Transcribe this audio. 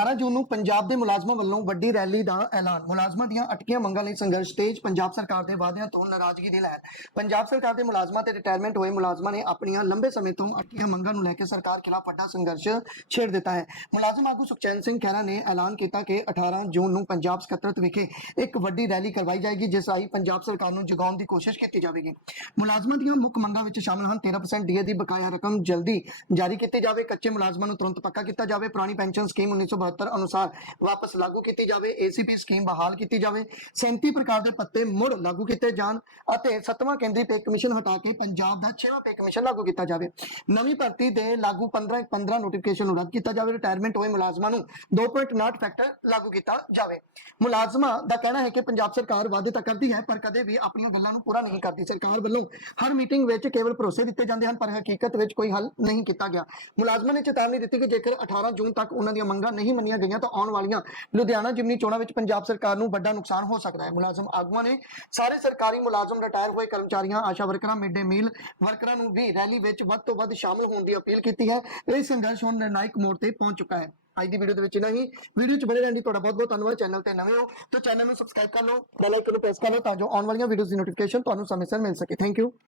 18 ਜੂਨ ਨੂੰ ਪੰਜਾਬ ਦੇ ਮੁਲਾਜ਼ਮਾਂ ਵੱਲੋਂ ਵੱਡੀ ਰੈਲੀ ਦਾ ਐਲਾਨ। ਮੁਲਾਜ਼ਮਾਂ ਦੀਆਂ ਅਟਕੀਆਂ ਮੰਗਾਂ ਲਈ ਸੰਘਰਸ਼ ਤੇਜ। ਪੰਜਾਬ ਸਰਕਾਰ ਦੇ ਵਾਅਦਿਆਂ ਤੋਂ ਨਾਰਾਜ਼ਗੀ ਦੀ ਲਹਿਰ। ਪੰਜਾਬ ਸਰਕਾਰ ਦੇ ਮੁਲਾਜ਼ਮਾਂ ਤੇ ਰਿਟਾਇਰਮੈਂਟ ਹੋਏ ਮੁਲਾਜ਼ਮਾਂ ਨੇ ਆਪਣੀਆਂ ਲੰਬੇ ਸਮੇਂ ਤੋਂ ਅਟਕੀਆਂ ਮੰਗਾਂ ਨੂੰ ਲੈ ਕੇ ਸਰਕਾਰ ਖਿਲਾਫ ਵੱਡਾ ਸੰਘਰਸ਼ ਛੇੜ ਦਿੱਤਾ ਹੈ। ਮੁਲਾਜ਼ਮ ਆਗੂ ਸੁਖਚੈਨ ਸਿੰਘ ਖਹਿਰਾ ਨੇ ਐਲਾਨ ਕੀਤਾ ਕਿ 18 ਜੂਨ ਨੂੰ ਪੰਜਾਬ ਸਕੱਤਰਤ ਵਿਖੇ ਇੱਕ ਵੱਡੀ ਰੈਲੀ ਕਰਵਾਈ ਜਾਏਗੀ, ਜਿਸ ਰਾਹੀਂ ਪੰਜਾਬ ਸਰਕਾਰ ਨੂੰ ਜਗਾਉਣ ਦੀ ਕੋਸ਼ਿਸ਼ ਕੀਤੀ ਜਾਵੇਗੀ। ਮੁਲਾਜ਼ਮਾਂ ਦੀਆਂ ਮੁੱਖ ਮੰਗਾਂ ਵਿੱਚ ਸ਼ਾਮਲ ਹਨ। 13% ਡੀਏ ਦੀ ਬਕਾਇਆ ਰਕਮ ਜਲਦੀ ਜਾਰੀ ਕੀਤੀ ਜਾਵੇ। ਕੱਚੇ ਮੁਲਾਜ਼ਮਾਂ ਨੂੰ ਤੁਰੰਤ ਪੱਕਾ ਕੀਤਾ ਜਾਵੇ। ਪੁਰਾਣੀ ਪੈਨਸ਼ਨ ਸਕੀਮ 1972 ਅਨੁਸਾਰ ਵਾਪਸ ਲਾਗੂ ਕੀਤੀ ਜਾਵੇ ਏਸੀਪੀ ਸਕੀਮ ਬਹਾਲ ਕੀਤੀ ਜਾਵੇ 37 ਪ੍ਰਕਾਰ ਦੇ ਪੱਤੇ ਮੁੜ ਲਾਗੂ ਕੀਤੇ ਜਾਣ ਅਤੇ 7ਵਾਂ ਕੇਂਦਰੀ ਪੇ ਕਮਿਸ਼ਨ ਹਟਾ ਕੇ ਪੰਜਾਬ ਦਾ 6ਵਾਂ ਪੇ ਕਮਿਸ਼ਨ ਲਾਗੂ ਕੀਤਾ ਜਾਵੇ। ਨਵੀਂ ਭਰਤੀ ਦੇ ਲਾਗੂ 15 15 ਨੋਟੀਫਿਕੇਸ਼ਨ ਨੂੰ ਰੱਦ ਕੀਤਾ ਜਾਵੇ। ਰਿਟਾਇਰਮੈਂਟ ਹੋਏ ਮੁਲਾਜ਼ਮਾਂ ਨੂੰ 2.9 ਫੈਕਟਰ ਲਾਗੂ ਕੀਤਾ ਜਾਵੇ। ਮੁਲਾਜ਼ਮਾਂ ਦਾ ਕਹਿਣਾ ਹੈ ਕਿ ਪੰਜਾਬ ਸਰਕਾਰ ਵਾਅਦੇ ਤਾਂ ਕਰਦੀ ਹੈ, ਪਰ ਕਦੇ ਵੀ ਆਪਣੀਆਂ ਗੱਲਾਂ ਨੂੰ ਪੂਰਾ ਨਹੀਂ ਕਰਦੀ। ਸਰਕਾਰ ਵੱਲੋਂ ਹਰ ਮੀਟਿੰਗ ਵਿੱਚ ਕੇਵਲ ਭਰੋਸੇ ਦਿੱਤੇ ਜਾਂਦੇ ਹਨ, ਪਰ ਹਕੀਕਤ ਵਿੱਚ ਕੋਈ ਹੱਲ ਨਹੀਂ ਕੀਤਾ ਗਿਆ। ਮੁਲਾਜ਼ਮਾਂ ਨੇ ਚੇਤਾਵਨੀ ਦਿੱਤੀ ਕਿ ਜੇਕਰ 18 ਜੂਨ ਤੱਕ ਉਹਨਾਂ ਦੀਆਂ ਮੰਗਾਂ ਨਹੀਂ ਮੰਨੀਆਂ ਗਈਆਂ ਤਾਂ ਆਉਣ ਵਾਲੀਆਂ। ਲੁਧਿਆਣਾ, ਜਿਮਨੀ, ਚੋਣਾਂ ਵਿੱਚ ਪੰਜਾਬ ਸਰਕਾਰ ਨੂੰ ਵੱਡਾ ਨੁਕਸਾਨ ਹੋ ਸਕਦਾ ਹੈ। ਮੁਲਾਜ਼ਮ ਆਗੂਆਂ ਨੇ ਸਾਰੇ ਸਰਕਾਰੀ ਮੁਲਾਜ਼ਮ ਰਿਟਾਇਰ ਹੋਏ ਕਰਮਚਾਰੀਆਂ, ਆਸ਼ਾ ਵਰਕਰਾਂ, ਮਿਡ ਡੇ ਮੀਲ ਵਰਕਰਾਂ ਨੂੰ ਵੀ ਰੈਲੀ ਵਿੱਚ ਵੱਧ ਤੋਂ ਵੱਧ ਸ਼ਾਮਲ ਹੋਣ ਦੀ ਅਪੀਲ ਕੀਤੀ ਹੈ। ਇਹ ਸੰਘਰਸ਼ ਹੁਣ ਨਿਰਣਾਇਕ ਮੋੜ ਤੇ ਪਹੁੰਚ ਚੁੱਕਾ ਹੈ। ਅੱਜ ਦੀ ਵੀਡੀਓ ਦੇ ਵਿੱਚ ਨਹੀਂ ਵੀਡੀਓ ਚ ਬਣੇ ਰਹਿਣ ਦੀ ਤੁਹਾਡਾ ਬਹੁਤ ਬਹੁਤ ਧੰਨਵਾਦ। ਚੈਨਲ ਤੇ ਨਵੇਂ ਹੋ ਤਾਂ ਚੈਨਲ ਨੂੰ ਸਬਸਕ੍ਰਾਈਬ ਕਰ ਲਓ, ਬੈਲ ਆਈਕਨ ਨੂੰ ਪ੍ਰੈਸ ਕਰ ਲਓ ਤਾਂ ਜੋ ਆਉਣ ਵਾਲੀਆਂ ਵੀਡੀਓਜ਼ ਦੀ ਨੋਟੀਫਿਕੇਸ਼ਨ ਤੁਹਾਨੂੰ ਸਮੇਂ ਸਿਰ ਮਿਲ ਸਕੇ। Thank you